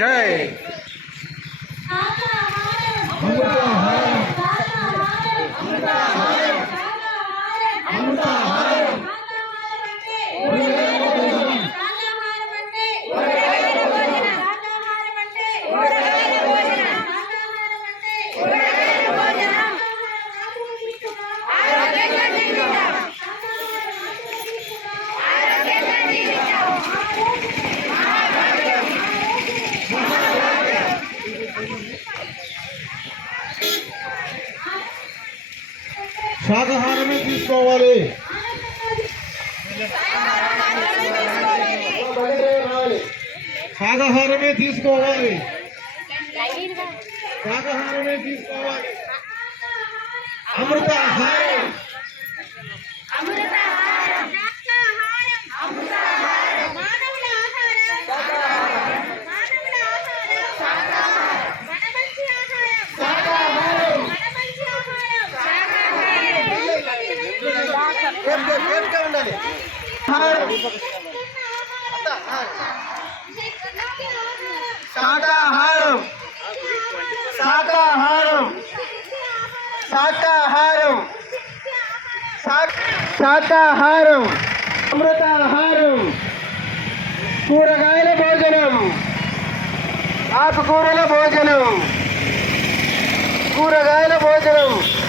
జై. శాకాహారమే తీసుకోవాలి. శాకాహారమే తీసుకోవాలి. శాకాహారమే తీసుకోవాలి. అమృతాహారం. ఉండాలి. శాకాహారం. శాకాహారం. శాకాహారం. శాకాహారం. అమృతాహారం. కూరగాయల భోజనం. ఆకుకూరల భోజనం. కూరగాయల భోజనం.